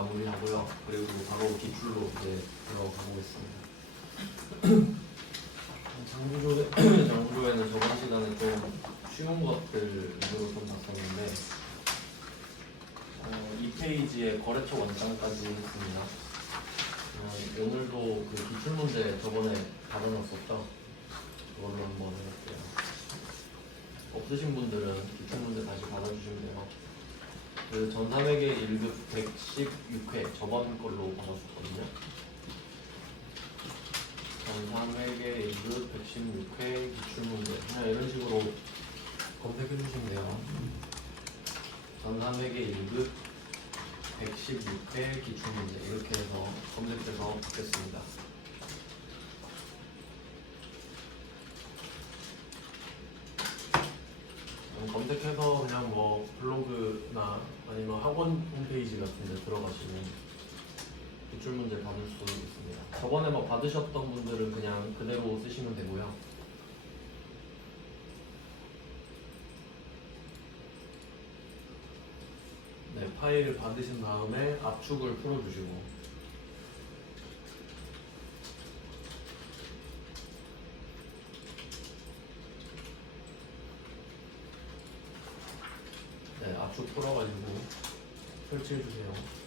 마무리하고요. 그리고 바로 기출로 이제 들어가 보겠습니다. 장구조에는 저번 시간에 좀 쉬운 것들 위주로 좀 봤었는데 2페이지에 거래처 원장까지 했습니다. 오늘도 그 기출문제 저번에 받아놨었죠? 그걸로 한번 해볼게요. 없으신 분들은 기출문제 다시 받아주시면 돼요. 그 전산회계 1급 116회 저번 걸로 받았었거든요. 전산회계 1급 116회 기출문제 그냥 이런 식으로 검색해 주시면 돼요. 전산회계 1급 116회 기출문제 이렇게 해서 검색해서 받겠습니다. 검색해서 그냥 뭐 블로그나 아니면 학원 홈페이지 같은 데 들어가시면 기출문제 받을 수 있습니다. 저번에 뭐 받으셨던 분들은 그냥 그대로 쓰시면 되고요. 네, 파일을 받으신 다음에 압축을 풀어주시고 네, 압축 풀어가지고 설치해주세요.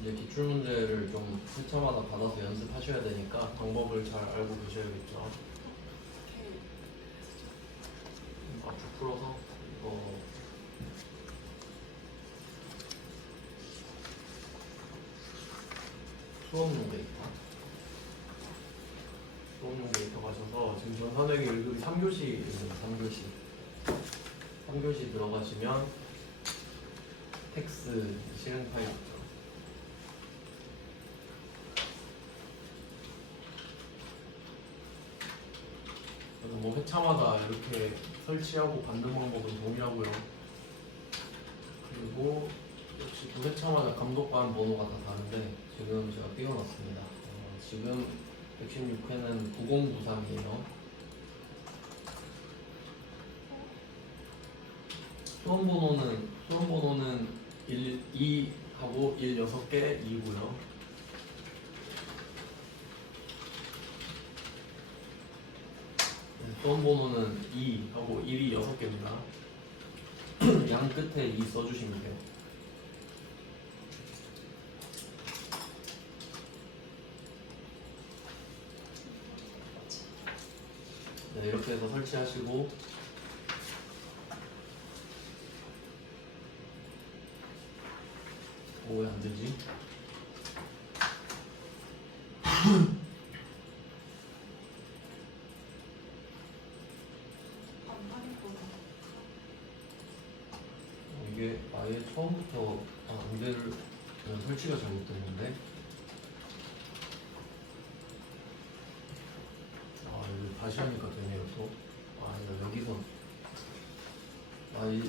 이제 기출문제를 좀 회차마다 받아서 연습하셔야 되니까 방법을 잘 알고 계셔야겠죠. 압축 풀어서 이거 수업용 데이터 가셔서 지금 전산회계 1급이 3교시입니다. 3교시 들어가시면 텍스 실행 파일 있죠. 그래서 뭐 회차마다 이렇게 설치하고 받는 방법은 동일하고요. 그리고 역시 두 회차마다 감독관 번호가 다 다른데 지금 제가 띄워놨습니다. 지금 116회는 9093이에요. 수험번호는 1, 2하고 1 6개 2고요. 수험번호는 2하고 1이 6개입니다. 양 끝에 2 써주시면 돼요. 네, 이렇게 해서 설치하시고 왜 안 되지? 이게 아예 처음부터 안 될 설치가 잘못됐는데 이거 다시 하니까 되네요 또. 여기서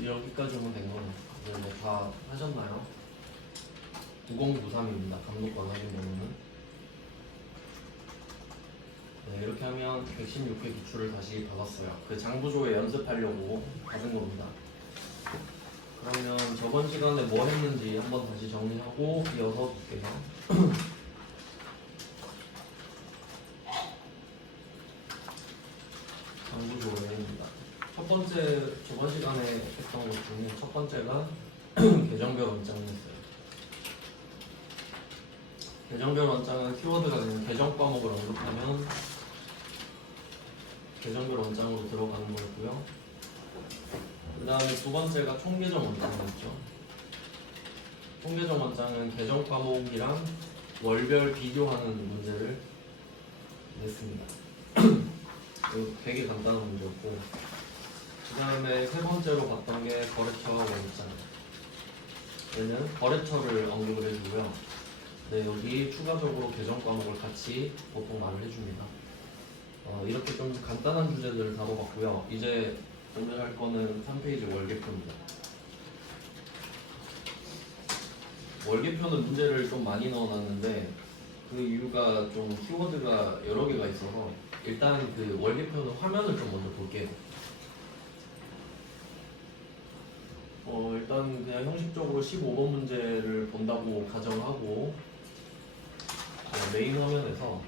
여기까지 오면 된 거네. 네, 다 하셨나요? 9093입니다. 감독관 확인 번호는. 네, 이렇게 하면 116회 기출을 다시 받았어요. 그 장부조에 연습하려고 받은 겁니다. 그러면 저번 시간에 뭐 했는지 한번 다시 정리하고 이어서 볼게요. 장부조회입니다. 첫 번째 저번 시간에 했던 것 중에 첫 번째가 계정별 원장이었어요. 계정별 원장은 키워드가 그냥 계정 과목을 언급하면 계정별 원장으로 들어가는 거였고요. 그 다음에 두 번째가 총계정 원장이었죠. 총계정 원장은 계정 과목이랑 월별 비교하는 문제를 냈습니다. 이거 되게 간단한 문제였고, 그 다음에 세 번째로 봤던 게 거래처 원장. 얘는 거래처를 언급을 해주고요. 네, 여기 추가적으로 계정 과목을 같이 보통 말을 해줍니다. 이렇게 좀 간단한 주제들을 다뤄봤고요. 이제 오늘 할 거는 3페이지 월계표입니다. 월계표는 문제를 좀 많이 넣어놨는데 그 이유가 좀 키워드가 여러 개가 있어서 일단 그 월계표는 화면을 좀 먼저 볼게요. 일단 그냥 형식적으로 15번 문제를 본다고 가정하고 메인 화면에서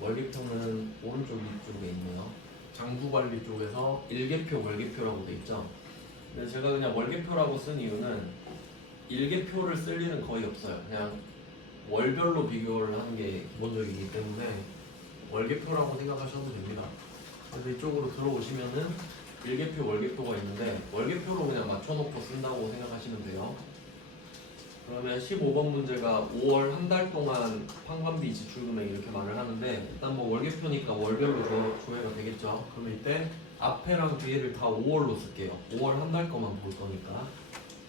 월계표는 오른쪽 위쪽에 있네요. 장부관리 쪽에서 일계표, 월계표라고 돼 있죠. 근데 제가 그냥 월계표라고 쓴 이유는 일계표를 쓸 일은 거의 없어요. 그냥 월별로 비교를 하는 게 기본적이기 때문에 월계표라고 생각하셔도 됩니다. 그래서 이쪽으로 들어오시면은 일계표, 월계표가 있는데 월계표로 그냥 맞춰놓고 쓴다고 생각하시면 돼요. 그러면 15번 문제가 5월 한 달 동안 판관비 지출금액 이렇게 말을 하는데 일단 뭐 월계표니까 월별로 조회가 되겠죠. 그럼 이때 앞에랑 뒤에를 다 5월로 쓸게요. 5월 한 달 거만 볼 거니까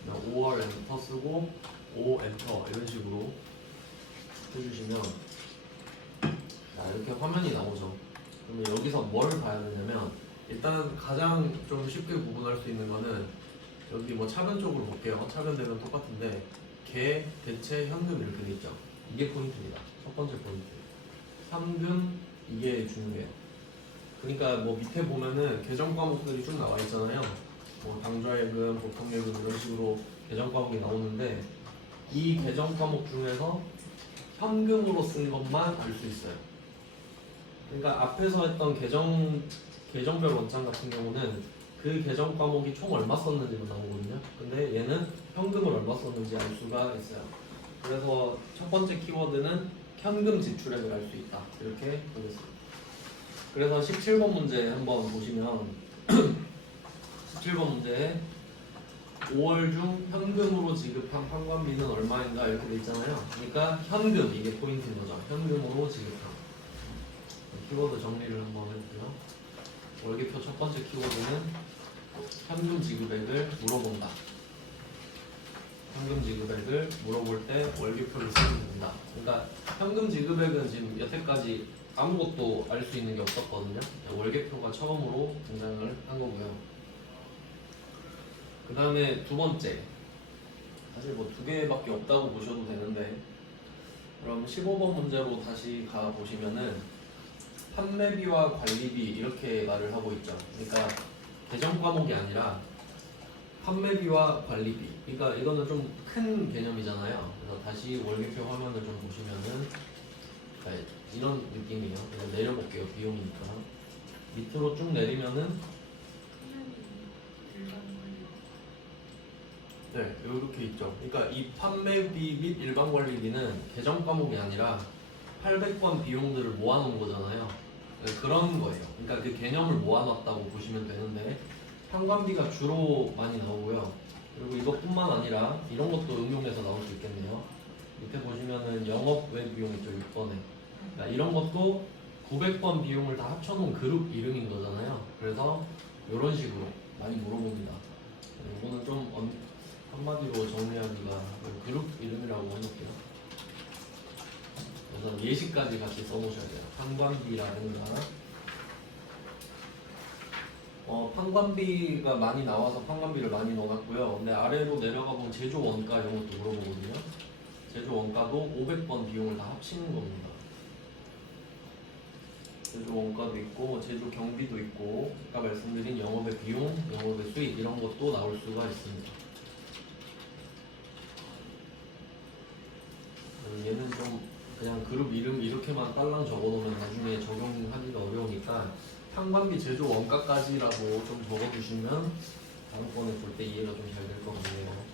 그냥 5월 엔터 쓰고 5 엔터 이런 식으로 해주시면 이렇게 화면이 나오죠. 그러면 여기서 뭐를 봐야 되냐면 일단 가장 좀 쉽게 구분할 수 있는 거는 여기 뭐 차변 쪽으로 볼게요. 차변대는 똑같은데 개, 대체, 현금 이렇게 돼 있죠. 이게 포인트입니다. 첫 번째 포인트. 현금 이게 중요해요. 그러니까 뭐 밑에 보면은 계정 과목들이 쭉 나와 있잖아요. 뭐 당좌예금, 보통예금 이런 식으로 계정 과목이 나오는데 이 계정 과목 중에서 현금으로 쓴 것만 알 수 있어요. 그러니까 앞에서 했던 계정별 원장 같은 경우는 그 계정 과목이 총 얼마 썼는지만 나오거든요. 근데 얘는 현금을 얼마 썼는지 알 수가 있어요. 그래서 첫 번째 키워드는 현금 지출액을 알 수 있다. 이렇게 보겠습니다. 그래서 17번 문제 한번 보시면 17번 문제에 5월 중 현금으로 지급한 판관비는 얼마인가 이렇게 돼 있잖아요. 그러니까 현금 이게 포인트인 거죠. 현금으로 지급한 키워드 정리를 한번 해볼게요. 월계표 첫 번째 키워드는 현금 지급액을 물어본다. 현금 지급액을 물어볼 때 월계표를 쓰면 된다. 그러니까 현금 지급액은 지금 여태까지 아무것도 알 수 있는 게 없었거든요. 월계표가 처음으로 등장을 한 거고요. 그 다음에 두 번째, 사실 뭐 두 개밖에 없다고 보셔도 되는데, 그럼 15번 문제로 다시 가 보시면은 판매비와 관리비 이렇게 말을 하고 있죠. 그러니까 계정 과목이 아니라 판매비와 관리비. 그러니까 이거는 좀 큰 개념이잖아요. 그래서 다시 월계표 화면을 좀 보시면은 이런 느낌이에요. 그냥 내려볼게요. 비용이니까 밑으로 쭉 내리면은 네 이렇게 있죠. 그러니까 이 판매비 및 일반 관리비는 계정 과목이 아니라 800번 비용들을 모아놓은 거잖아요. 그런 거예요. 그러니까 그 개념을 모아놨다고 보시면 되는데 판관비가 주로 많이 나오고요. 그리고 이것뿐만 아니라 이런 것도 응용해서 나올 수 있겠네요. 밑에 보시면은 영업 외 비용 있죠. 6번에 그러니까 이런 것도 900번 비용을 다 합쳐놓은 그룹 이름인 거잖아요. 그래서 이런 식으로 많이 물어봅니다. 이거는 좀 한마디로 정리하기가 그룹 이름이라고 해놓을게요. 그래서 예시까지 같이 써놓으셔야 돼요. 판관비라든가 판관비가 많이 나와서 판관비를 많이 넣어놨고요. 근데 아래로 내려가 보면 제조 원가 이런 것도 물어보거든요. 제조 원가도 500번 비용을 다 합치는 겁니다. 제조 원가도 있고 뭐 제조 경비도 있고 아까 말씀드린 영업의 비용, 영업의 수익 이런 것도 나올 수가 있습니다. 얘는 좀 그냥 그룹 이름 이렇게만 딸랑 적어놓으면 나중에 적용하기가 어려우니까 판관비 제조 원가까지라고 좀 적어주시면 다음번에 볼 때 이해가 좀 잘 될 것 같네요.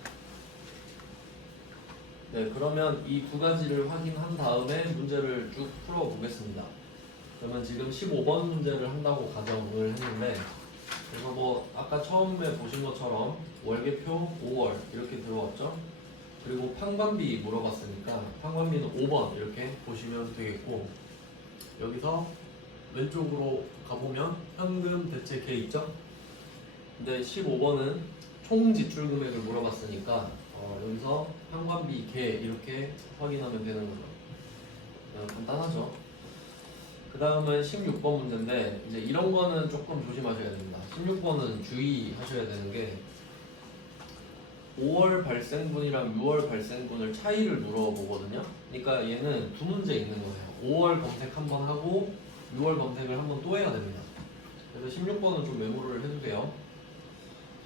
네, 그러면 이 두 가지를 확인한 다음에 문제를 쭉 풀어보겠습니다. 그러면 지금 15번 문제를 한다고 가정을 했는데 그래서 뭐 아까 처음에 보신 것처럼 월계표 5월 이렇게 들어왔죠. 그리고 판관비 물어봤으니까 판관비는 5번 이렇게 보시면 되겠고 여기서 왼쪽으로 가보면 현금 대체 개 있죠? 근데 15번은 총 지출 금액을 물어봤으니까 여기서 판관비 개 이렇게 확인하면 되는 거죠. 간단하죠? 그 다음은 16번 문제인데 이제 이런 거는 조금 조심하셔야 됩니다. 16번은 주의하셔야 되는 게 5월 발생분이랑 6월 발생분을 차이를 물어보거든요. 그러니까 얘는 두 문제 있는 거예요. 5월 검색 한번 하고 6월 검색을 한번 또 해야 됩니다. 그래서 16번은 좀 메모를 해주세요.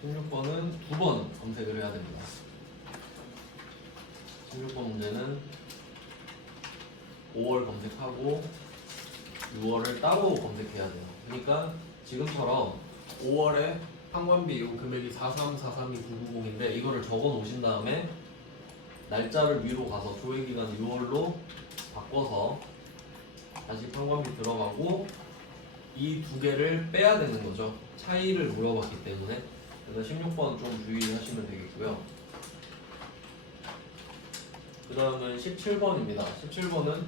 16번은 두 번 검색을 해야 됩니다. 16번 문제는 5월 검색하고 6월을 따로 검색해야 돼요. 그러니까 지금처럼 5월에 판관비 요 금액이 43432,990인데 이거를 적어 놓으신 다음에 날짜를 위로 가서 조회기간 6월로 바꿔서 다시 판관비 들어가고 이 두 개를 빼야 되는 거죠. 차이를 물어봤기 때문에. 그래서 16번 좀 주의하시면 되겠고요. 그 다음은 17번입니다. 17번은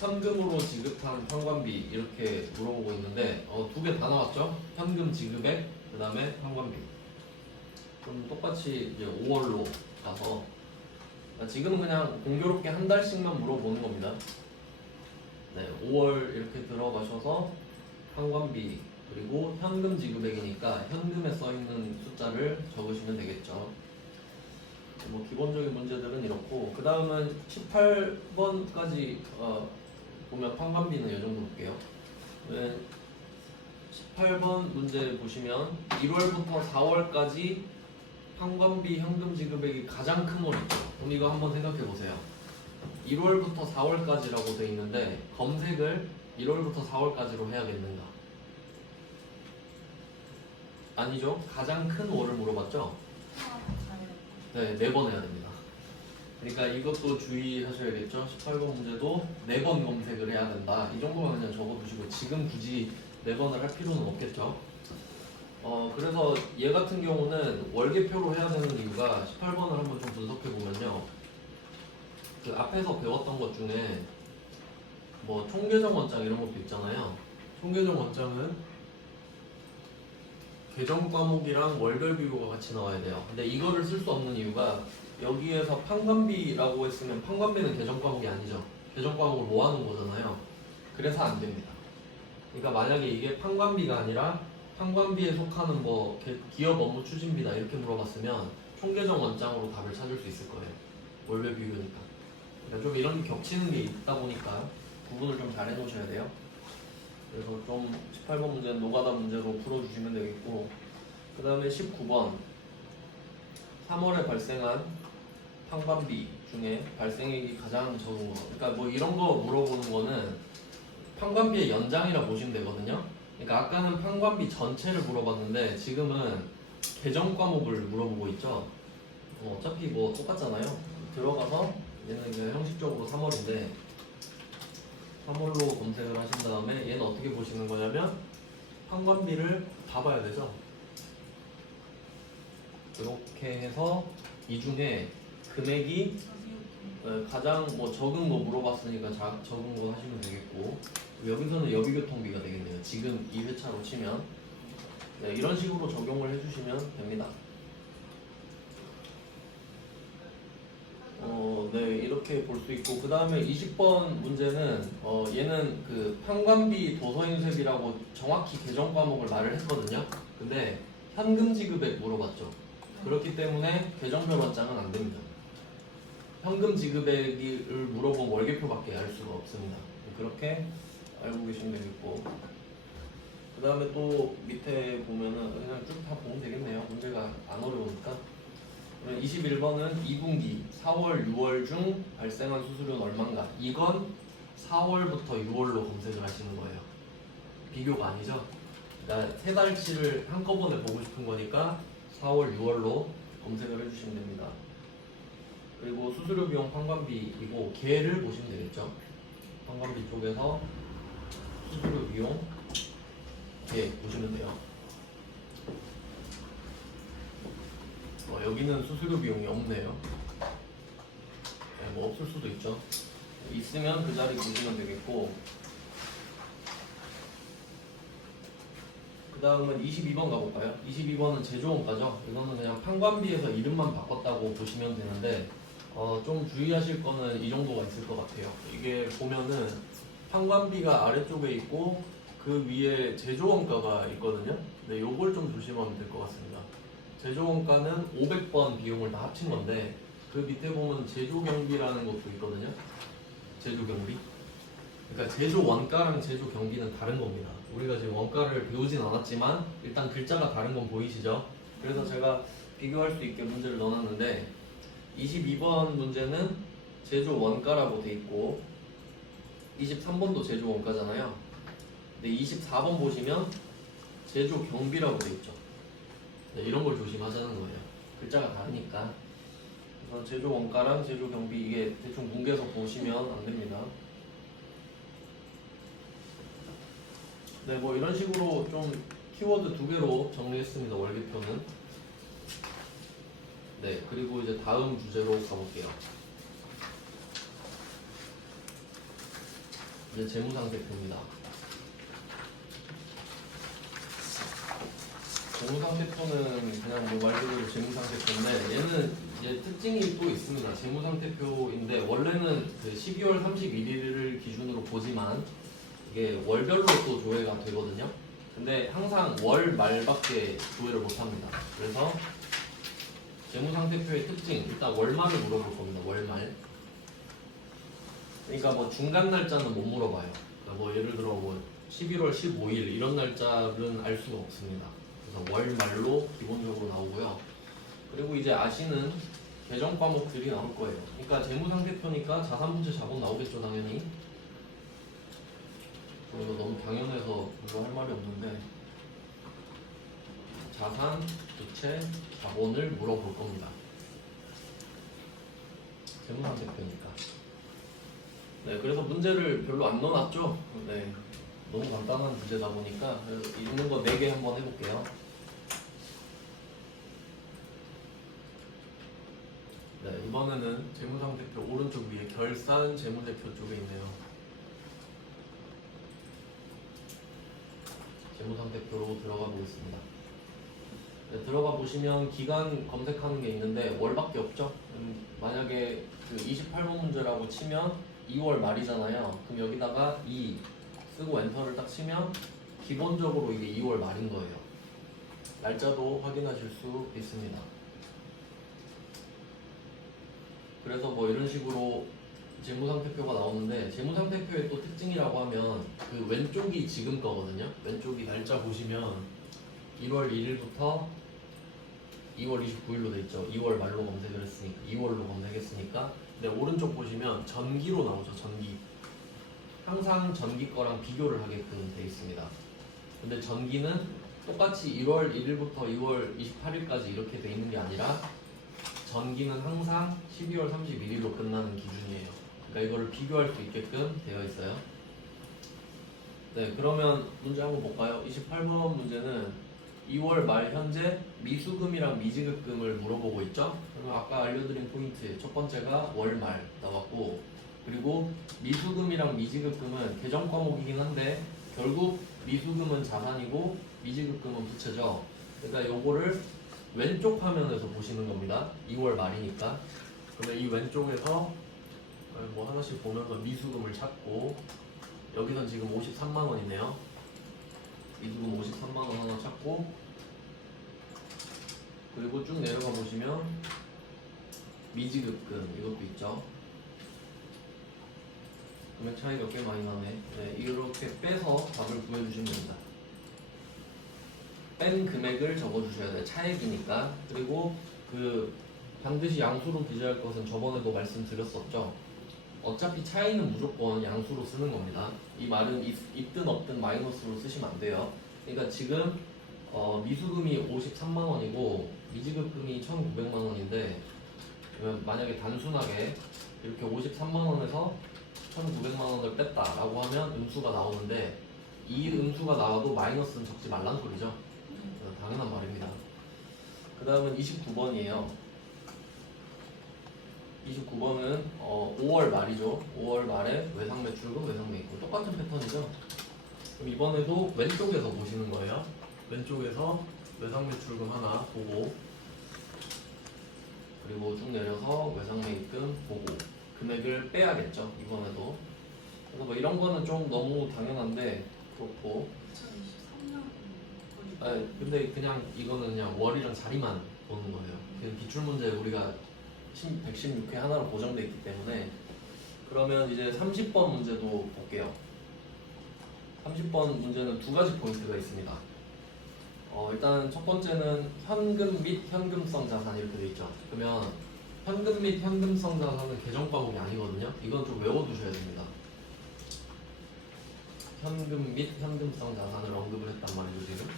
현금으로 지급한 현관비 이렇게 물어보고 있는데 두 개 다 나왔죠? 현금 지급액, 그 다음에 현관비. 그럼 똑같이 이제 5월로 가서 지금은 그냥 공교롭게 한 달씩만 물어보는 겁니다. 네, 5월 이렇게 들어가셔서 현관비 그리고 현금 지급액이니까 현금에 써있는 숫자를 적으시면 되겠죠. 뭐 기본적인 문제들은 이렇고 그 다음은 18번까지 보면 판관비는 이 정도 볼게요. 18번 문제 보시면 1월부터 4월까지 판관비 현금 지급액이 가장 큰 원 있죠. 그럼 이거 한번 생각해 보세요. 1월부터 4월까지라고 돼 있는데 검색을 1월부터 4월까지로 해야겠는가? 아니죠. 가장 큰 월을 물어봤죠? 네, 4번 해야 됩니다. 그러니까 이것도 주의하셔야겠죠. 18번 문제도 4번 검색을 해야 된다. 이 정도만 그냥 적어두시고 지금 굳이 4번을 할 필요는 없겠죠. 그래서 얘 같은 경우는 월계표로 해야 되는 이유가 18번을 한번 좀 분석해 보면요. 그 앞에서 배웠던 것 중에 뭐 총계정 원장 이런 것도 있잖아요. 총계정 원장은 계정 과목이랑 월별 비교가 같이 나와야 돼요. 근데 이거를 쓸 수 없는 이유가 여기에서 판관비라고 했으면 판관비는 계정 과목이 아니죠. 계정 과목을 모아놓은 거잖아요. 그래서 안 됩니다. 그러니까 만약에 이게 판관비가 아니라 판관비에 속하는 뭐 기업 업무 추진비다 이렇게 물어봤으면 총계정 원장으로 답을 찾을 수 있을 거예요. 월별 비교니까. 그러니까 좀 이런 겹치는 게 있다 보니까 구분을 좀 잘 해놓으셔야 돼요. 그래서 좀 18번 문제는 노가다 문제로 풀어주시면 되겠고 그 다음에 19번 3월에 발생한 판관비 중에 발생액이 가장 적은 거 그러니까 뭐 이런 거 물어보는 거는 판관비의 연장이라 보시면 되거든요. 그러니까 아까는 판관비 전체를 물어봤는데 지금은 계정 과목을 물어보고 있죠. 어차피 뭐 똑같잖아요. 들어가서 얘는 그냥 형식적으로 3월인데 3월로 검색을 하신 다음에 얘는 어떻게 보시는 거냐면 판관비를 다 봐야 되죠. 이렇게 해서 이 중에 금액이 가장 뭐 적은 거 물어봤으니까 적은 거 하시면 되겠고 여기서는 여비교통비가 되겠네요. 지금 2회차로 치면 네, 이런 식으로 적용을 해주시면 됩니다. 네, 이렇게 볼 수 있고 그 다음에 20번 문제는 얘는 그 판관비 도서인쇄비라고 정확히 계정 과목을 말을 했거든요. 근데 현금 지급액 물어봤죠. 그렇기 때문에 계정별 원장은 안 됩니다. 현금 지급액을 물어본 월계표밖에 알 수가 없습니다. 그렇게 알고 계시면 되겠고 그 다음에 또 밑에 보면은 그냥 쭉 다 보면 되겠네요. 문제가 안 어려우니까. 21번은 2분기 4월, 6월 중 발생한 수수료는 얼마인가? 이건 4월부터 6월로 검색을 하시는 거예요. 비교가 아니죠? 그러니까 세 달치를 한꺼번에 보고 싶은 거니까 4월, 6월로 검색을 해주시면 됩니다. 그리고 수수료 비용 판관비이고 걔를 보시면 되겠죠? 판관비 쪽에서 수수료 비용 걔 보시면 돼요. 여기는 수수료 비용이 없네요. 네, 뭐 없을 수도 있죠. 있으면 그 자리 보시면 되겠고 그 다음은 22번 가볼까요? 22번은 제조원가죠. 이거는 그냥 판관비에서 이름만 바꿨다고 보시면 되는데 좀 주의하실 거는 이 정도가 있을 것 같아요. 이게 보면은 판관비가 아래쪽에 있고 그 위에 제조원가가 있거든요. 근데 요걸 좀 조심하면 될 것 같습니다. 제조 원가는 500번 비용을 다 합친 건데 그 밑에 보면 제조 경비라는 것도 있거든요. 제조 경비. 그러니까 제조 원가랑 제조 경비는 다른 겁니다. 우리가 지금 원가를 배우진 않았지만 일단 글자가 다른 건 보이시죠? 그래서 제가 비교할 수 있게 문제를 넣어놨는데 22번 문제는 제조 원가라고 돼 있고 23번도 제조 원가잖아요. 근데 24번 보시면 제조 경비라고 돼 있죠. 네, 이런 걸 조심하자는 거예요. 글자가 다르니까. 그래서 제조 원가랑 제조 경비 이게 대충 뭉개서 보시면 안 됩니다. 네, 뭐 이런 식으로 좀 키워드 2개로 정리했습니다. 월계표는. 네, 그리고 이제 다음 주제로 가볼게요. 이제 재무상태표입니다. 재무상태표는 그냥 뭐 말 그대로 재무상태표인데 얘는 이제 특징이 또 있습니다. 재무상태표인데 원래는 그 12월 31일을 기준으로 보지만 이게 월별로 또 조회가 되거든요. 근데 항상 월 말밖에 조회를 못합니다. 그래서 재무상태표의 특징 일단 월말을 물어볼 겁니다. 월말. 그러니까 뭐 중간 날짜는 못 물어봐요. 그러니까 뭐 예를 들어 뭐 11월 15일 이런 날짜는 알 수가 없습니다. 그래서 월말로 기본적으로 나오고요. 그리고 이제 아시는 계정 과목들이 나올 거예요. 그러니까 재무상태표니까 자산부채 자본 나오겠죠 당연히. 이거 너무 당연해서 별로 할 말이 없는데 자산, 부채, 자본을 물어볼 겁니다. 재무상태표니까. 네, 그래서 문제를 별로 안 넣어놨죠. 네, 너무 간단한 문제다 보니까 있는 거 4개 한번 해볼게요. 네, 이번에는 재무상태표 오른쪽 위에 결산 재무제표 쪽에 있네요. 재무상태표로 들어가 보겠습니다. 네, 들어가 보시면 기간 검색하는 게 있는데 월밖에 없죠. 만약에 그 28번 문제라고 치면 2월 말이잖아요. 그럼 여기다가 2 쓰고 엔터를 딱 치면 기본적으로 이게 2월 말인 거예요. 날짜도 확인하실 수 있습니다. 그래서 뭐 이런 식으로 재무상태표가 나오는데 재무상태표의 또 특징이라고 하면 그 왼쪽이 지금 거거든요. 왼쪽이 날짜 보시면 1월 1일부터 2월 29일로 돼 있죠. 2월 말로 검색을 했으니까 2월로 검색했으니까. 근데 오른쪽 보시면 전기로 나오죠. 전기. 항상 전기 거랑 비교를 하게끔 돼 있습니다. 근데 전기는 똑같이 1월 1일부터 2월 28일까지 이렇게 돼 있는 게 아니라 전기는 항상 12월 31일로 끝나는 기준이에요. 그러니까 이거를 비교할 수 있게끔 되어 있어요. 네, 그러면 문제 한번 볼까요? 28번 문제는 2월 말 현재 미수금이랑 미지급금을 물어보고 있죠. 그럼 아까 알려드린 포인트 첫 번째가 월말 나왔고, 그리고 미수금이랑 미지급금은 계정 과목이긴 한데 결국 미수금은 자산이고 미지급금은 부채죠. 그러니까 요거를 왼쪽 화면에서 보시는 겁니다. 2월 말이니까. 그러면 이 왼쪽에서 뭐 하나씩 보면서 미수금을 찾고, 여기선 지금 53만 원이네요. 미수금 53만 원 하나 찾고, 그리고 쭉 내려가 보시면 미지급금 이것도 있죠. 금액 차이가 꽤 많이 나네. 네, 이렇게 빼서 답을 구해주시면 됩니다. 뺀 금액을 적어주셔야 돼요. 차액이니까. 그리고 그 반드시 양수로 기재할 것은 저번에도 말씀드렸었죠. 어차피 차이는 무조건 양수로 쓰는 겁니다. 이 말은 있든 없든 마이너스로 쓰시면 안 돼요. 그러니까 지금 미수금이 53만 원이고 미지급금이 1,900만 원인데 만약에 단순하게 이렇게 53만 원에서 1,900만 원을 뺐다라고 하면 음수가 나오는데 이 음수가 나와도 마이너스는 적지 말란 소리죠. 당연한 말입니다. 그 다음은 29번이에요. 29번은 5월 말이죠. 5월 말에 외상매출금, 외상매입금 똑같은 패턴이죠. 그럼 이번에도 왼쪽에서 보시는 거예요. 왼쪽에서 외상매출금 하나 보고, 그리고 쭉 내려서 외상매입금 보고 금액을 빼야겠죠. 이번에도. 그래서 뭐 이런 거는 좀 너무 당연한데 그렇고. 2023년. 근데 그냥 이거는 그냥 월이랑 자리만 보는 거예요. 그 기출문제 우리가 116회 하나로 고정돼 있기 때문에. 그러면 이제 30번 문제도 볼게요. 30번 문제는 두 가지 포인트가 있습니다. 일단 첫 번째는 현금 및 현금성 자산 이렇게 돼 있죠. 그러면 현금 및 현금성 자산은 계정 과목이 아니거든요. 이건 좀 외워두셔야 됩니다. 현금 및 현금성 자산을 언급을 했단 말이죠, 지금.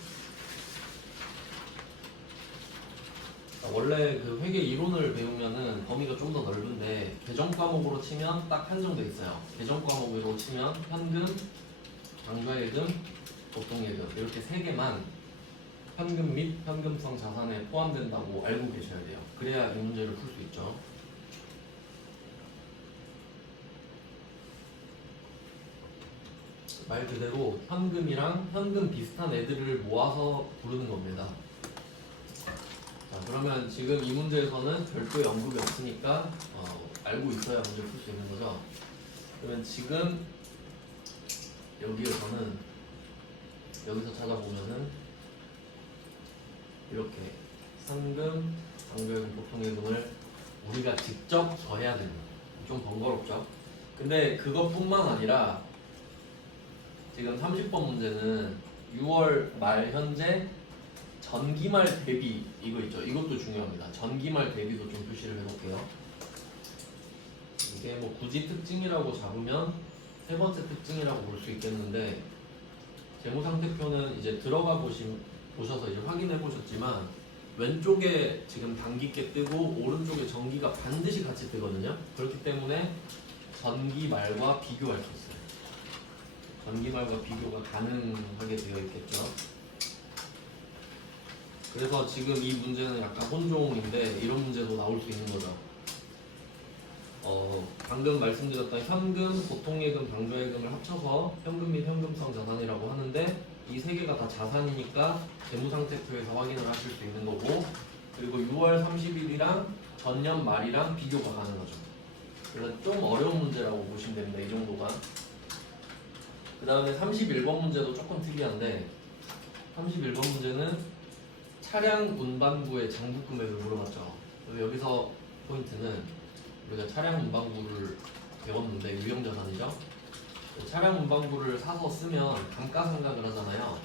원래 그 회계 이론을 배우면은 범위가 좀 더 넓은데 계정 과목으로 치면 딱 한정돼 있어요. 계정 과목으로 치면 현금, 당좌예금, 보통예금 이렇게 세 개만 현금 및 현금성 자산에 포함된다고 알고 계셔야 돼요. 그래야 이 문제를 풀 수 있죠. 말 그대로 현금이랑 현금 비슷한 애들을 모아서 부르는 겁니다. 자, 그러면 지금 이 문제에서는 별도의 언급이 없으니까 알고 있어야 문제를 풀 수 있는 거죠. 그러면 지금 여기에서는 여기서 찾아보면은 이렇게 현금, 당좌예금, 보통예금을 우리가 직접 져야 됩니다. 좀 번거롭죠? 근데 그것뿐만 아니라 지금 30번 문제는 6월 말 현재 전기말 대비 이거 있죠. 이것도 중요합니다. 전기말 대비도 좀 표시를 해놓을게요. 이게 뭐 굳이 특징이라고 잡으면 세 번째 특징이라고 볼 수 있겠는데 재무상태표는 이제 들어가 보셔서 이제 확인해 보셨지만 왼쪽에 지금 단기께 뜨고 오른쪽에 전기가 반드시 같이 뜨거든요. 그렇기 때문에 전기말과 비교할 수 있어요. 전기말과 비교가 가능하게 되어 있겠죠. 그래서 지금 이 문제는 약간 혼종인데 이런 문제도 나올 수 있는 거죠. 방금 말씀드렸던 현금, 보통예금, 당좌예금을 합쳐서 현금 및 현금성 자산이라고 하는데 이 세 개가 다 자산이니까 재무상태표에서 확인을 하실 수 있는 거고, 그리고 6월 30일이랑 전년 말이랑 비교가 가능하죠. 그래서 좀 어려운 문제라고 보시면 됩니다. 이 정도가. 그 다음에 31번 문제도 조금 특이한데 31번 문제는 차량 운반부의 장부 금액을 물어봤죠. 그래서 여기서 포인트는 우리가 차량 운반부를 배웠는데 유형자산이죠. 차량 운반부를 사서 쓰면 감가상각을 하잖아요.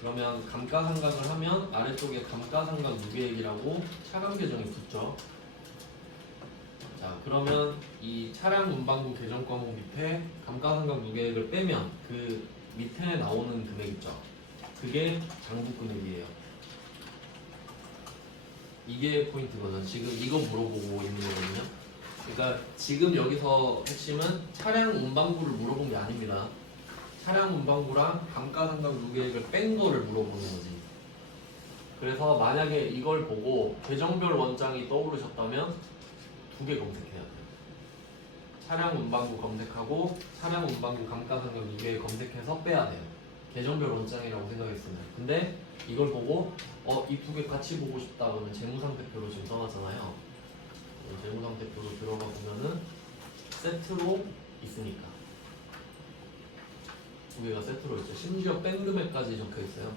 그러면 감가상각을 하면 아래쪽에 감가상각 무계획이라고 차감 계정이 붙죠. 자, 그러면 이 차량 운반부 계정 과목 밑에 감가상각 무계획을 빼면 그 밑에 나오는 금액 있죠. 그게 장부 금액이에요. 이게 포인트거든. 지금 이거 물어보고 있는 거거든요. 그러니까 지금 여기서 핵심은 차량 운반부를 물어본 게 아닙니다. 차량 운반부랑 감가상각 무계획을 뺀 거를 물어보는 거지. 그래서 만약에 이걸 보고 계정별 원장이 떠오르셨다면 두 개 검색해야 돼요. 차량 운반부 검색하고 차량 운반부 감가상각 무계획 검색해서 빼야 돼요. 계정별 원장이라고 생각했으면. 근데 이걸 보고 이 두 개 같이 보고 싶다 그러면 재무상태표로 지금 써놨잖아요. 재무상태표로 들어가 보면은 세트로 있으니까 두 개가 세트로 있죠. 심지어 뺀 금액까지 적혀 있어요.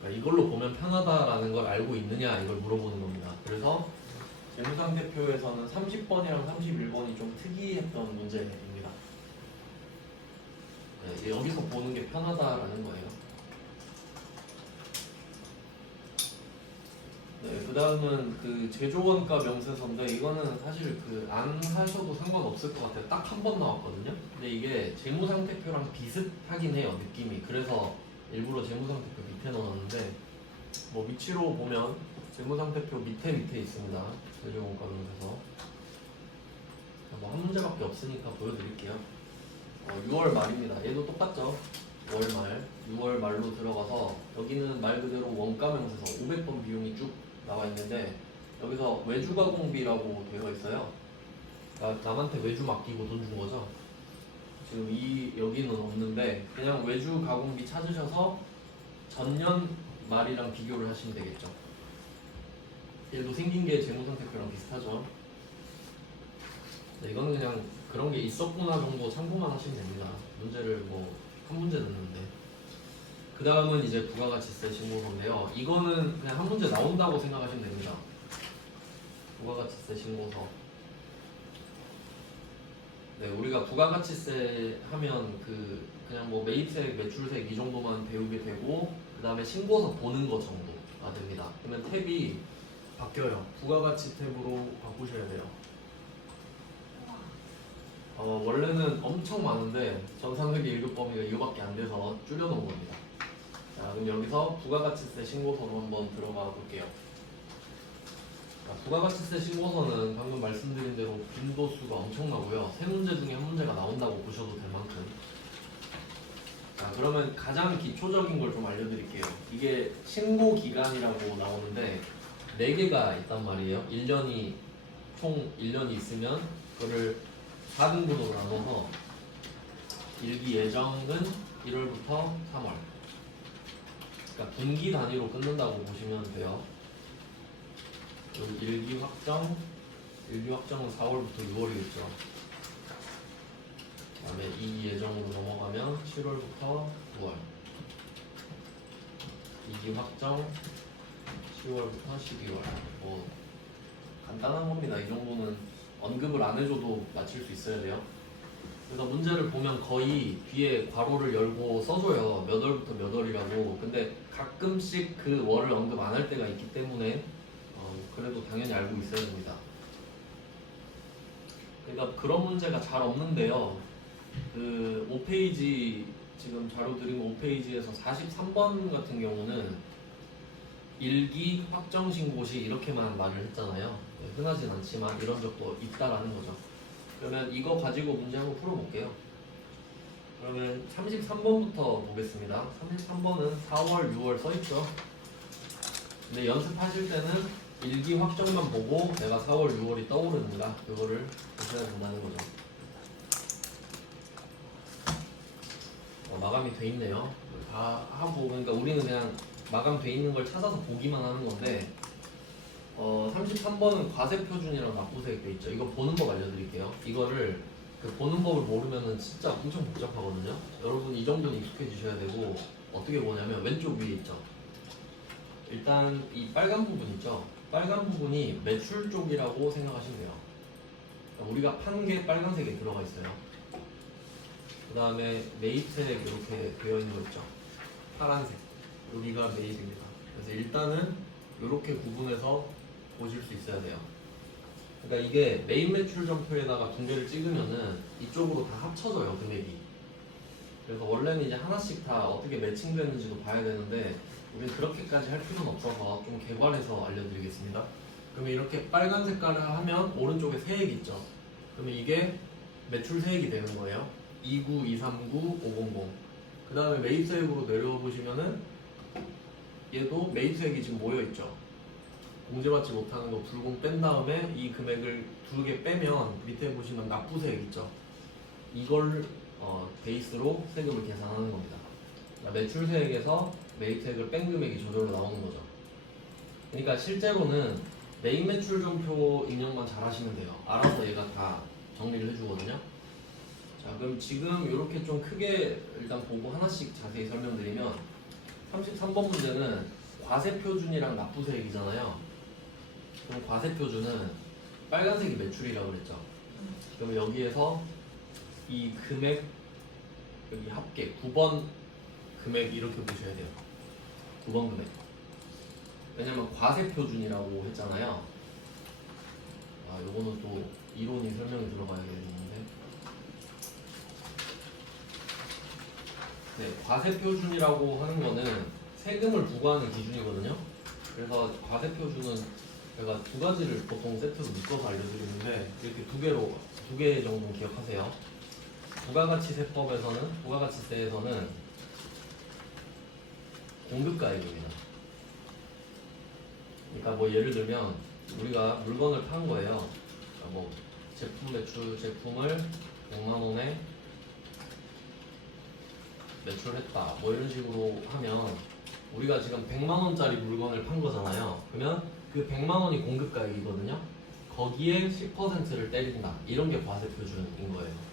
그러니까 이걸로 보면 편하다라는 걸 알고 있느냐 이걸 물어보는 겁니다. 그래서 재무상태표에서는 30번이랑 31번이 좀 특이했던 문제입니다. 네, 여기서 보는 게 편하다라는 거예요. 네, 그 다음은 그 제조원가 명세서인데 이거는 사실 그 안 하셔도 상관없을 것 같아요. 딱 한 번 나왔거든요. 근데 이게 재무상태표랑 비슷하긴 해요, 느낌이. 그래서 일부러 재무상태표 밑에 넣었는데 뭐 위치로 보면 재무상태표 밑에 있습니다. 제조원가 명세서. 뭐 한 문제밖에 없으니까 보여드릴게요. 6월 말입니다. 얘도 똑같죠. 6월 말. 6월 말로 들어가서 여기는 말 그대로 원가 명세서 500번 비용이 쭉 나와 있는데 여기서 외주 가공비라고 되어 있어요. 그러니까 남한테 외주 맡기고 돈 준 거죠. 지금 여기는 없는데 그냥 외주 가공비 찾으셔서 전년 말이랑 비교를 하시면 되겠죠. 얘도 생긴 게 재무상태표랑 비슷하죠. 네, 이거는 그냥 그런 게 있었구나 정도 참고만 하시면 됩니다. 문제를 뭐 한 문제 넣는데. 그 다음은 이제 부가가치세 신고서인데요. 이거는 그냥 한 문제 나온다고 생각하시면 됩니다. 부가가치세 신고서. 네, 우리가 부가가치세 하면 그냥 뭐 매입세액, 매출세액 이 정도만 배우게 되고 그 다음에 신고서 보는 거 정도가 됩니다. 그러면 탭이 바뀌어요. 부가가치 탭으로 바꾸셔야 돼요. 원래는 엄청 많은데 전산회계 1급 범위가 이거밖에 안 돼서 줄여놓은 겁니다. 자, 그럼 여기서 부가가치세 신고서로 한번 들어가 볼게요. 자, 부가가치세 신고서는 방금 말씀드린 대로 빈도수가 엄청나고요. 세 문제 중에 한 문제가 나온다고 보셔도 될 만큼. 자, 그러면 가장 기초적인 걸 좀 알려드릴게요. 이게 신고 기간이라고 나오는데 4개가 있단 말이에요. 총 1년이 있으면 그거를 4등분으로 나눠서 일기 예정은 1월부터 3월. 그러니까 분기 단위로 끊는다고 보시면 돼요. 일기 확정은 4월부터 6월이겠죠. 그 다음에 이 예정으로 넘어가면 7월부터 9월. 이기 확정 10월부터 12월. 뭐 간단한 겁니다. 이 정도는 언급을 안 해줘도 맞힐 수 있어야 돼요. 그래서 문제를 보면 거의 뒤에 괄호를 열고 써줘요. 몇 월부터 몇 월이라고. 근데 가끔씩 그 월을 언급 안 할 때가 있기 때문에 그래도 당연히 알고 있어야 됩니다. 그러니까 그런 문제가 잘 없는데요. 그 5페이지 지금 자료 드린 5페이지에서 43번 같은 경우는 일기 확정 신고시 이렇게만 말을 했잖아요. 흔하진 않지만 이런 적도 있다라는 거죠. 그러면 이거 가지고 문제 한번 풀어볼게요. 그러면 33번부터 보겠습니다. 33번은 4월, 6월 써있죠. 근데 연습하실 때는 일기 확정만 보고 내가 4월, 6월이 떠오르는가 그거를 보셔야 된다는 거죠. 마감이 돼 있네요. 다 하고 그러니까 우리는 그냥 마감돼 있는 걸 찾아서 보기만 하는 건데 33번은 과세표준이랑 납부세액 돼 있죠. 이거 보는 법 알려드릴게요. 이거를 보는 법을 모르면은 진짜 엄청 복잡하거든요. 여러분 이 정도는 익숙해지셔야 되고 어떻게 보냐면 왼쪽 위에 있죠. 일단 이 빨간 부분 있죠. 빨간 부분이 매출 쪽이라고 생각하시면 돼요. 그러니까 우리가 판 게 빨간색에 들어가 있어요. 그 다음에 매입세액 이렇게 되어 있는 거 있죠. 파란색. 여기가 매입입니다. 그래서 일단은 이렇게 구분해서 보실 수 있어야 돼요. 그러니까 이게 매입 매출 점표에다가 두 개를 찍으면은 이쪽으로 다 합쳐져요, 금액이. 그래서 원래는 이제 하나씩 다 어떻게 매칭되는지도 봐야 되는데 우리는 그렇게까지 할 필요는 없어서 좀 개괄해서 알려드리겠습니다. 그러면 이렇게 빨간 색깔을 하면 오른쪽에 세액 있죠. 그러면 이게 매출 세액이 되는 거예요. 29, 239, 500. 그 다음에 매입세액으로 내려와 보시면은 얘도 매입세액이 지금 모여 있죠. 공제받지 못하는 거 불공 뺀 다음에 이 금액을 두 개 빼면 밑에 보시면 납부세액 있죠. 이걸 베이스로 세금을 계산하는 겁니다. 매출세액에서 매입세액을 뺀 금액이 저절로 나오는 거죠. 그러니까 실제로는 매입 매출 점표 입력만 잘 하시면 돼요. 알아서 얘가 다 정리를 해주거든요. 자, 그럼 지금 이렇게 좀 크게 일단 보고 하나씩 자세히 설명드리면 33번 문제는 과세표준이랑 납부세액이잖아요. 그럼 과세표준은 빨간색이 매출이라고 그랬죠. 그럼 여기에서 이 금액 여기 합계 9번 금액 이렇게 보셔야 돼요. 9번 금액. 왜냐면 과세표준이라고 했잖아요. 요거는 또 이론이 설명이 들어가야겠는데. 네, 과세표준이라고 하는 거는 세금을 부과하는 기준이거든요. 그래서 과세표준은 제가 두 가지를 보통 세트로 묶어서 알려드리는데 이렇게 두 개 정도 기억하세요. 부가가치세에서는 공급가액입니다. 그러니까 뭐 예를 들면 우리가 물건을 판 거예요. 그러니까 뭐 제품을 100만 원에 매출했다. 뭐 이런 식으로 하면 우리가 지금 100만 원짜리 물건을 판 거잖아요. 그러면 그 100만 원이 공급가액이거든요. 거기에 10%를 때린다. 이런 게 과세표준인 거예요.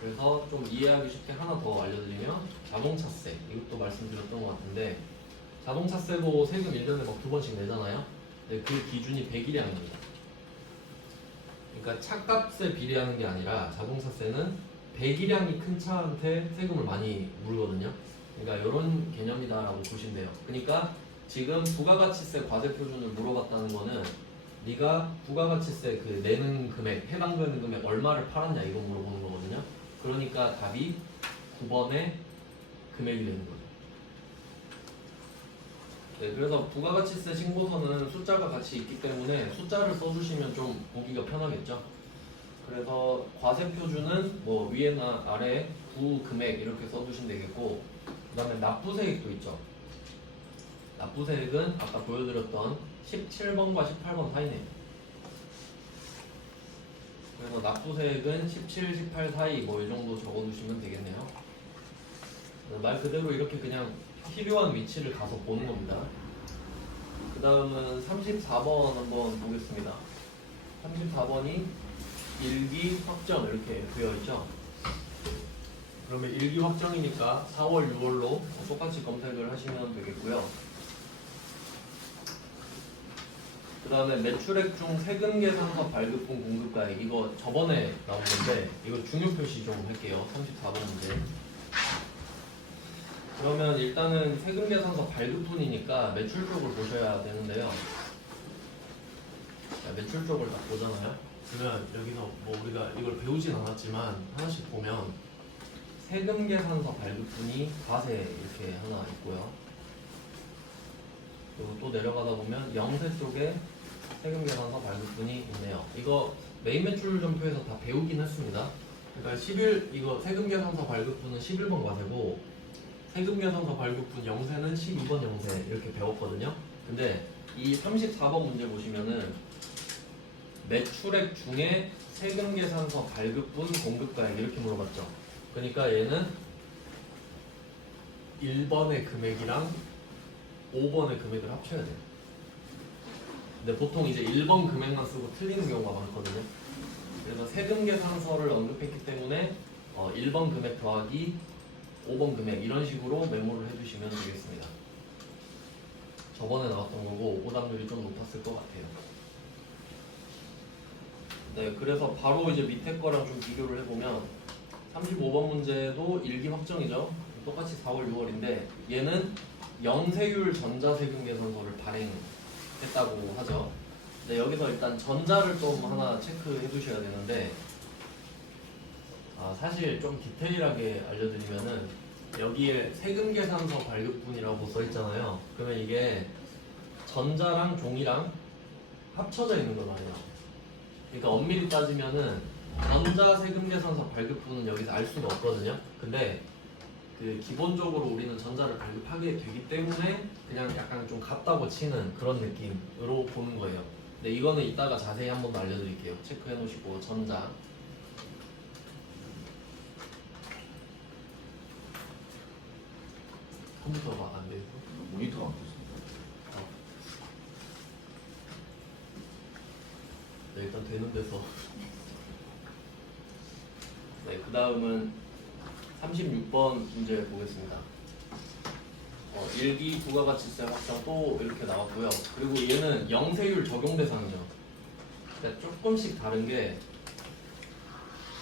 그래서 좀 이해하기 쉽게 하나 더 알려드리면 자동차세, 이것도 말씀드렸던 것 같은데 자동차세도 세금 1년에 막 2번씩 내잖아요. 근데 그 기준이 100일량입니다. 그러니까 차값에 비례하는 게 아니라 자동차세는 배기량이 큰 차한테 세금을 많이 물거든요. 그러니까 이런 개념이다라고 보시면 돼요. 그러니까 지금 부가가치세 과세표준을 물어봤다는 거는 네가 부가가치세 그 내는 금액, 해당되는 금액 얼마를 팔았냐 이거 물어보는 거거든요. 그러니까 답이 9번의 금액이 되는 거죠. 네, 그래서 부가가치세 신고서는 숫자가 같이 있기 때문에 숫자를 써주시면 좀 보기가 편하겠죠. 그래서 과세표준은 뭐 위에나 아래 부금액 이렇게 써주시면 되겠고, 그 다음에 납부세액도 있죠. 납부세액은 아까 보여드렸던 17번과 18번 사이네요. 그래서 납부세액은 17, 18 사이 뭐 이 정도 적어두시면 되겠네요. 말 그대로 이렇게 그냥 필요한 위치를 가서 보는 겁니다. 그 다음은 34번 한번 보겠습니다. 34번이 일기 확정 이렇게 되어 있죠. 그러면 일기 확정이니까 4월, 6월로 똑같이 검색을 하시면 되겠고요. 그 다음에 매출액 중 세금 계산서 발급분 공급가액, 이거 저번에 나온 건데 이거 중요 표시 좀 할게요. 34번 문제. 그러면 일단은 세금 계산서 발급분이니까 매출 쪽을 보셔야 되는데요. 자, 매출 쪽을 딱 보잖아요. 그러면 여기서 뭐 우리가 이걸 배우진 않았지만 하나씩 보면 세금 계산서 발급분이 과세 이렇게 하나 있고요. 그리고 또 내려가다 보면 영세 쪽에 세금 계산서 발급분이 있네요. 이거 메인 매출 점표에서 다 배우긴 했습니다. 그러니까 11 이거 세금 계산서 발급분은 11번 과세고 세금 계산서 발급분 영세는 12번 영세 이렇게 배웠거든요. 근데 이 34번 문제 보시면은 매출액 중에 세금 계산서 발급분 공급가액 이렇게 물어봤죠. 그러니까 얘는 1번의 금액이랑 5번의 금액을 합쳐야 돼요. 근데 보통 이제 1번 금액만 쓰고 틀리는 경우가 많거든요. 그래서 세금 계산서를 언급했기 때문에 1번 금액 더하기 5번 금액 이런 식으로 메모를 해주시면 되겠습니다. 저번에 나왔던 거고 오답률이 좀 높았을 것 같아요. 네, 그래서 바로 이제 밑에 거랑 좀 비교를 해보면 35번 문제도 일기 확정이죠. 똑같이 4월, 6월인데 얘는 연세율 전자세금 계산서를 발행했다고 하죠. 네, 여기서 일단 전자를 좀 하나 체크해 두셔야 되는데 사실 좀 디테일하게 알려드리면은 여기에 세금 계산서 발급분이라고 써 있잖아요. 그러면 이게 전자랑 종이랑 합쳐져 있는 거 말이에요. 그러니까 엄밀히 따지면은 전자 세금 계산서 발급분은 여기서 알 수가 없거든요. 근데 그 기본적으로 우리는 전자를 발급하게 되기 때문에 그냥 약간 좀 같다고 치는 그런 느낌으로 보는 거예요. 근데 이거는 이따가 자세히 한 번 더 알려드릴게요. 체크해 놓으시고 전자. 컴퓨터가 안 돼요. 모니터가 안 됐어. 네, 일단 되는 데서. 네, 그 다음은 36번 문제 보겠습니다. 일기 부가가치세 확정 또 이렇게 나왔고요. 그리고 얘는 영세율 적용 대상이죠. 그러니까 조금씩 다른 게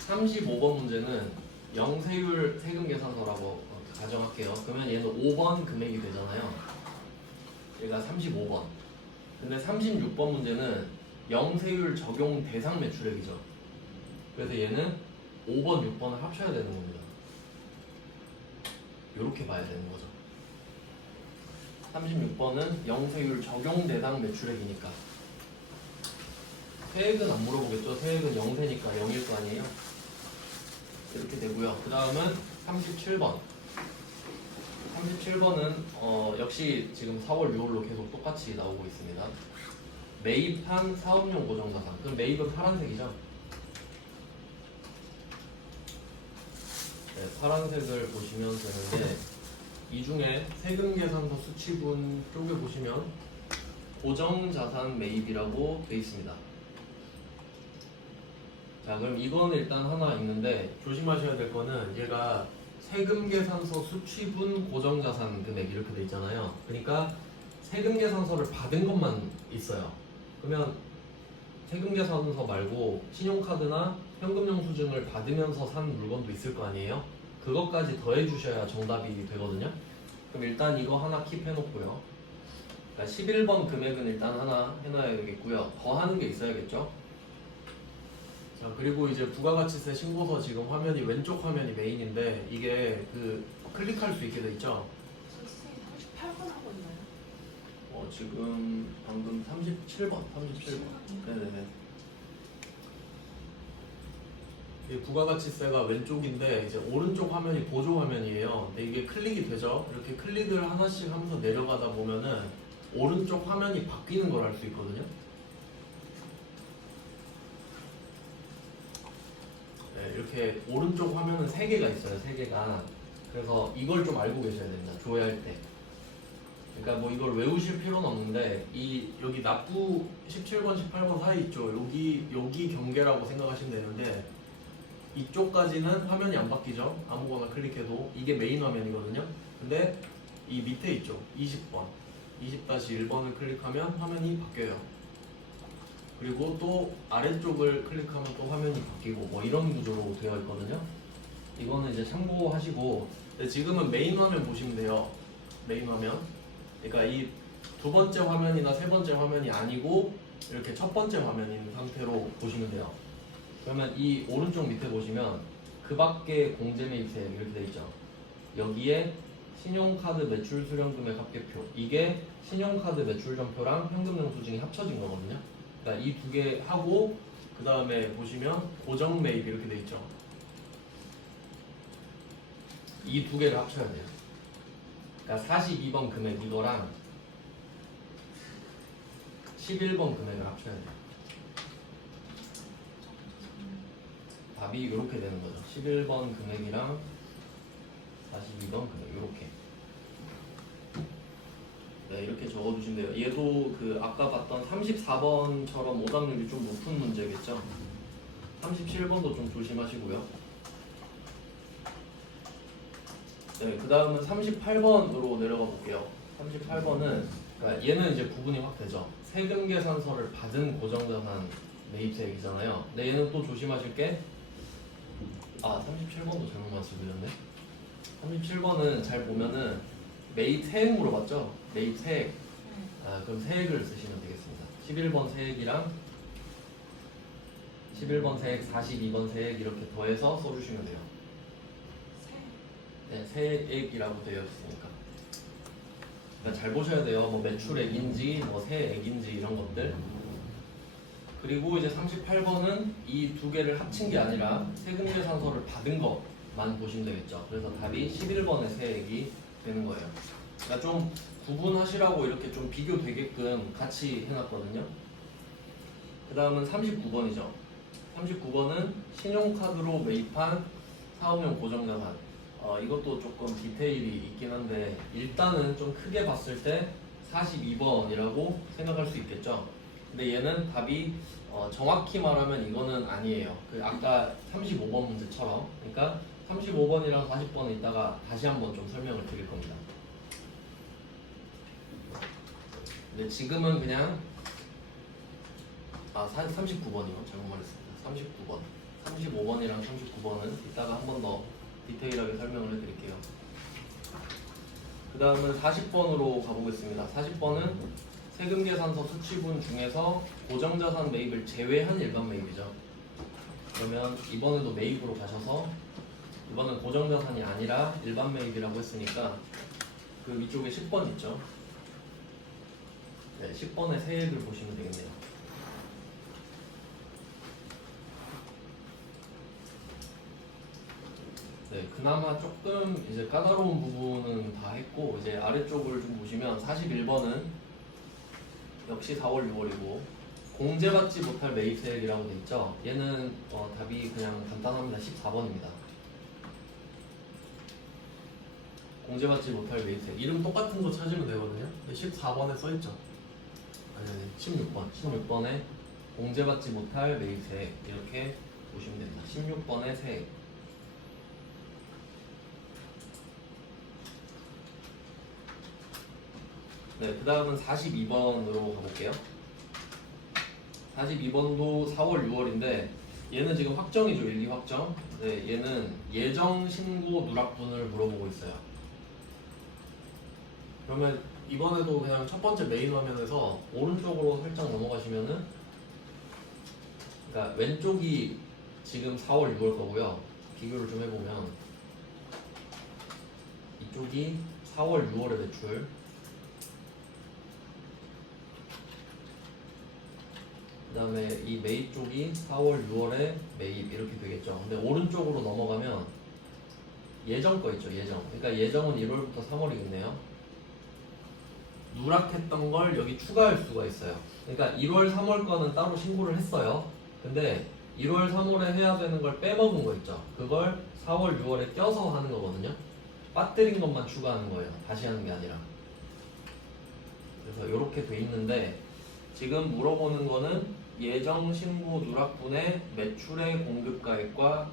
35번 문제는 영세율 세금 계산서라고 가정할게요. 그러면 얘는 5번 금액이 되잖아요. 얘가 35번. 근데 36번 문제는 영세율 적용 대상 매출액이죠. 그래서 얘는 5번, 6번을 합쳐야 되는 겁니다. 이렇게 봐야 되는 거죠. 36번은 영세율 적용 대상 매출액이니까. 세액은 안 물어보겠죠. 세액은 영세니까 0일 거 아니에요. 이렇게 되고요. 그 다음은 37번. 37번은 역시 지금 4월, 6월로 계속 똑같이 나오고 있습니다. 매입한 사업용 고정자산. 그럼 매입은 파란색이죠. 네, 파란색을 보시면 되는데 이 중에 세금 계산서 수치분 쪽에 보시면 고정자산 매입이라고 되어 있습니다. 자, 그럼 이거는 일단 하나 있는데 조심하셔야 될 거는 얘가 세금계산서 수취분 고정자산 금액 이렇게 돼 있잖아요. 그러니까 세금계산서를 받은 것만 있어요. 그러면 세금계산서 말고 신용카드나 현금영수증을 받으면서 산 물건도 있을 거 아니에요? 그것까지 더해 주셔야 정답이 되거든요. 그럼 일단 이거 하나 킵해놓고요. 그러니까 11번 금액은 일단 하나 해놔야겠고요. 더 하는 게 있어야겠죠. 자, 그리고 이제 부가가치세 신고서 지금 화면이 왼쪽 화면이 메인인데 이게 그 클릭할 수 있게 돼 있죠. 선생님 38번 하고 있나요? 지금 방금 37번. 네네네. 이 부가가치세가 왼쪽인데 이제 오른쪽 화면이 보조 화면이에요. 근데 이게 클릭이 되죠. 이렇게 클릭을 하나씩 하면서 내려가다 보면은 오른쪽 화면이 바뀌는 걸 알 수 있거든요. 네, 이렇게 오른쪽 화면은 3개가 있어요. 3개가. 그래서 이걸 좀 알고 계셔야 됩니다. 조회할 때. 그러니까 뭐 이걸 외우실 필요는 없는데 이 여기 납부 17번, 18번 사이 있죠. 여기 경계라고 생각하시면 되는데 이쪽까지는 화면이 안 바뀌죠. 아무거나 클릭해도 이게 메인 화면이거든요. 근데 이 밑에 있죠. 20번, 20-1번을 클릭하면 화면이 바뀌어요. 그리고 또 아래쪽을 클릭하면 또 화면이 바뀌고 뭐 이런 구조로 되어 있거든요. 이거는 이제 참고하시고, 근데 지금은 메인 화면 보시면 돼요. 메인 화면. 그러니까 이 두 번째 화면이나 세 번째 화면이 아니고 이렇게 첫 번째 화면인 상태로 보시면 돼요. 그러면 이 오른쪽 밑에 보시면 그 밖에 공제매입세 이렇게 돼 있죠. 여기에 신용카드 매출 수령금액 합계표, 이게 신용카드 매출전표랑 현금영수증이 합쳐진 거거든요. 그러니까 이 두 개 하고 그 다음에 보시면 고정매입 이렇게 돼 있죠. 이 두 개를 합쳐야 돼요. 그러니까 42번 금액 이거랑 11번 금액을 합쳐야 돼요. 답이 이렇게 되는 거죠. 11번 금액이랑 42번 금액 이렇게. 네, 이렇게 적어주시면 돼요. 얘도 그 아까 봤던 34번처럼 오답률이 좀 높은 문제겠죠. 37번도 좀 조심하시고요. 네, 그 다음은 38번으로 내려가 볼게요. 38번은 그러니까 얘는 이제 구분이 확 되죠. 세금계산서를 받은 고정자산 매입세액이잖아요. 근데 얘는 또 조심하실 게 37번도 잘못 맞추셨네. 37번은 잘 보면은 매입 세액 물어봤죠? 매입 세액. 그럼 세액을 쓰시면 되겠습니다. 11번 세액이랑 11번 세액, 42번 세액 이렇게 더해서 써주시면 돼요. 네, 세액이라고 되어 있으니까. 그러니까 잘 보셔야 돼요. 뭐 매출액인지, 뭐 세액인지 이런 것들. 그리고 이제 38번은 이 두 개를 합친 게 아니라 세금계산서를 받은 것만 보시면 되겠죠. 그래서 답이 11번의 세액이 되는 거예요. 그러니까 좀 구분하시라고 이렇게 좀 비교되게끔 같이 해놨거든요. 그 다음은 39번이죠. 39번은 신용카드로 매입한 사업용 고정자산. 이것도 조금 디테일이 있긴 한데 일단은 좀 크게 봤을 때 42번이라고 생각할 수 있겠죠. 근데 얘는 답이 정확히 말하면 이거는 아니에요. 그 아까 35번 문제처럼. 그러니까 35번이랑 40번은 이따가 다시 한번 좀 설명을 드릴 겁니다. 근데 지금은 그냥 39번이요. 잘못 말했습니다. 39번. 35번이랑 39번은 이따가 한 번 더 디테일하게 설명을 해드릴게요. 그 다음은 40번으로 가보겠습니다. 40번은 세금계산서 수취분 중에서 고정자산 매입을 제외한 일반 매입이죠. 그러면 이번에도 매입으로 가셔서 이번엔 고정자산이 아니라 일반 매입이라고 했으니까 그 위쪽에 10번 있죠. 네, 10번의 세액을 보시면 되겠네요. 네, 그나마 조금 이제 까다로운 부분은 다 했고 이제 아래쪽을 좀 보시면 41번은 역시 4월, 6월이고 공제받지 못할 매입세액이라고 돼 있죠. 얘는 답이 그냥 간단합니다. 14번입니다. 공제받지 못할 매입세액 이름 똑같은 거 찾으면 되거든요. 근데 14번에 써있죠. 아니 16번에 공제받지 못할 매입세액 이렇게 보시면 됩니다. 16번의 세액. 네, 그 다음은 42번으로 가볼게요. 42번도 4월, 6월인데 얘는 지금 확정이죠. 일기 확정. 네, 얘는 예정 신고 누락분을 물어보고 있어요. 그러면 이번에도 그냥 첫 번째 메인 화면에서 오른쪽으로 살짝 넘어가시면은, 그러니까 왼쪽이 지금 4월, 6월 거고요. 비교를 좀 해보면 이쪽이 4월, 6월의 매출, 그 다음에 이 매입 쪽이 4월, 6월에 매입 이렇게 되겠죠. 근데 오른쪽으로 넘어가면 예정 거 있죠. 예정. 그러니까 예정은 1월부터 3월이겠네요. 누락했던 걸 여기 추가할 수가 있어요. 그러니까 1월, 3월 거는 따로 신고를 했어요. 근데 1월, 3월에 해야 되는 걸 빼먹은 거 있죠. 그걸 4월, 6월에 껴서 하는 거거든요. 빠뜨린 것만 추가하는 거예요. 다시 하는 게 아니라. 그래서 이렇게 돼 있는데 지금 물어보는 거는 예정 신고 누락분의 매출의 공급가액과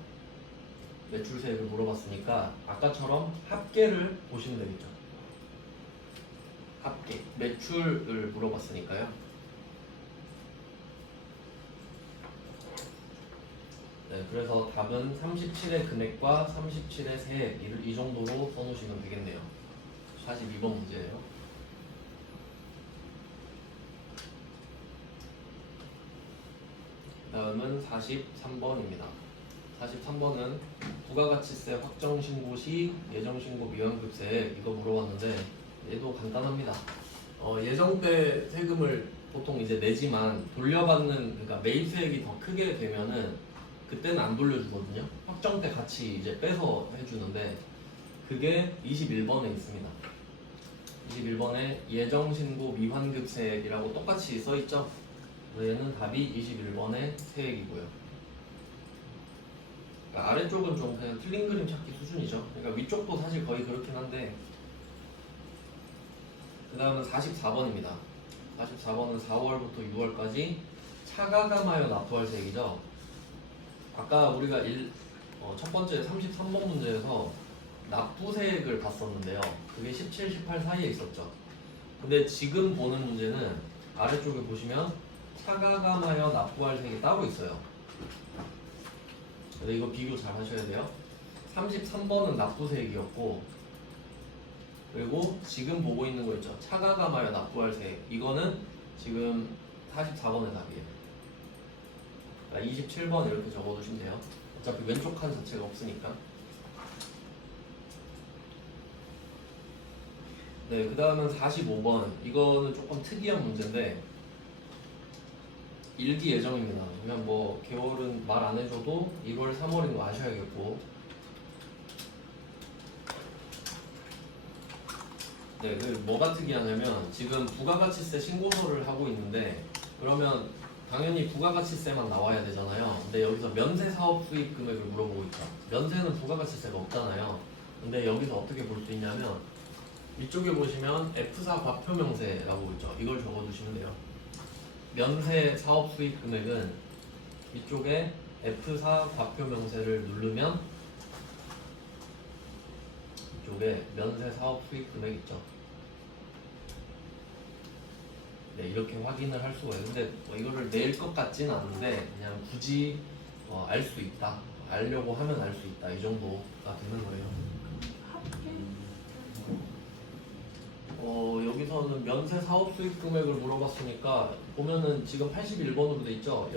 매출세액을 물어봤으니까 아까처럼 합계를 보시면 되겠죠. 합계, 매출을 물어봤으니까요. 네, 그래서 답은 37의 금액과 37의 세액 이 정도로 써놓으시면 되겠네요. 42번 문제예요. 다음은 43번입니다. 43번은 부가가치세 확정 신고 시 예정 신고 미완급세 이거 물어봤는데 얘도 간단합니다. 예정 때 세금을 보통 이제 내지만 돌려받는, 그러니까 매입세액이 더 크게 되면은 그때는 안 돌려주거든요. 확정 때 같이 이제 빼서 해주는데 그게 21번에 있습니다. 21번에 예정 신고 미환급세액이라고 똑같이 써 있죠. 얘는 답이 21번의 세액이고요. 그러니까 아래쪽은 좀 그냥 틀린 그림 찾기 수준이죠. 그러니까 위쪽도 사실 거의 그렇긴 한데. 그 다음은 44번입니다. 44번은 4월부터 6월까지 차가감하여 납부할 세액이죠. 아까 우리가 첫 번째 33번 문제에서 납부세액을 봤었는데요. 그게 17, 18 사이에 있었죠. 근데 지금 보는 문제는 아래쪽에 보시면 차가감하여 납부할 세액이 따로 있어요. 근데 이거 비교 잘 하셔야 돼요. 33번은 납부세액이었고, 그리고 지금 보고 있는 거 있죠. 차가감하여 납부할 세액. 이거는 지금 44번의 답이에요. 그러니까 27번 이렇게 적어두시면 돼요. 어차피 왼쪽 칸 자체가 없으니까. 네, 그 다음은 45번. 이거는 조금 특이한 문제인데 일기 예정입니다. 그러면 뭐 개월은 말 안 해줘도 1월, 3월인 거 아셔야겠고. 네, 그 뭐가 특이하냐면 지금 부가가치세 신고서를 하고 있는데 그러면 당연히 부가가치세만 나와야 되잖아요. 근데 여기서 면세 사업 수익 금액을 물어보고 있죠. 면세는 부가가치세가 없잖아요. 근데 여기서 어떻게 볼 수 있냐면 위쪽에 보시면 F4 과표명세라고 있죠. 이걸 적어두시면 돼요. 면세 사업 수익 금액은 이쪽에 F4 과표명세를 누르면 이쪽에 면세 사업 수익 금액 있죠. 네, 이렇게 확인을 할 수가 있어요. 근데 뭐 이거를 낼 것 같지는 않은데 그냥 굳이 알 수 있다, 알려고 하면 알 수 있다, 이 정도가 되는 거예요. 여기서는 면세 사업 수익 금액을 물어봤으니까 보면은 지금 81번으로 돼 있죠.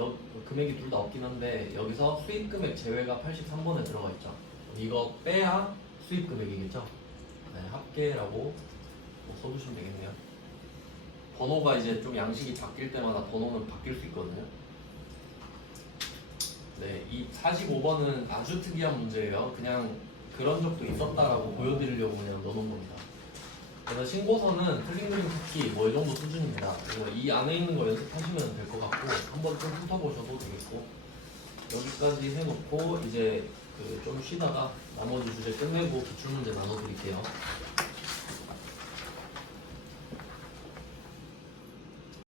금액이 둘 다 없긴 한데 여기서 수익 금액 제외가 83번에 들어가 있죠. 이거 빼야 수익 금액이겠죠. 네, 합계라고 뭐 써주시면 되겠네요. 번호가 이제 좀 양식이 바뀔 때마다 번호는 바뀔 수 있거든요. 네, 이 45번은 아주 특이한 문제예요. 그냥 그런 적도 있었다라고 보여드리려고 그냥 넣어놓은 겁니다. 그래서 신고서는 틀린 그림 찾기 뭐 이 정도 수준입니다. 그래서 이 안에 있는 거 연습하시면 될 것 같고 한번 좀 훑어보셔도 되겠고, 여기까지 해놓고 이제 좀 쉬다가 나머지 주제 끝내고 기출문제 나눠드릴게요.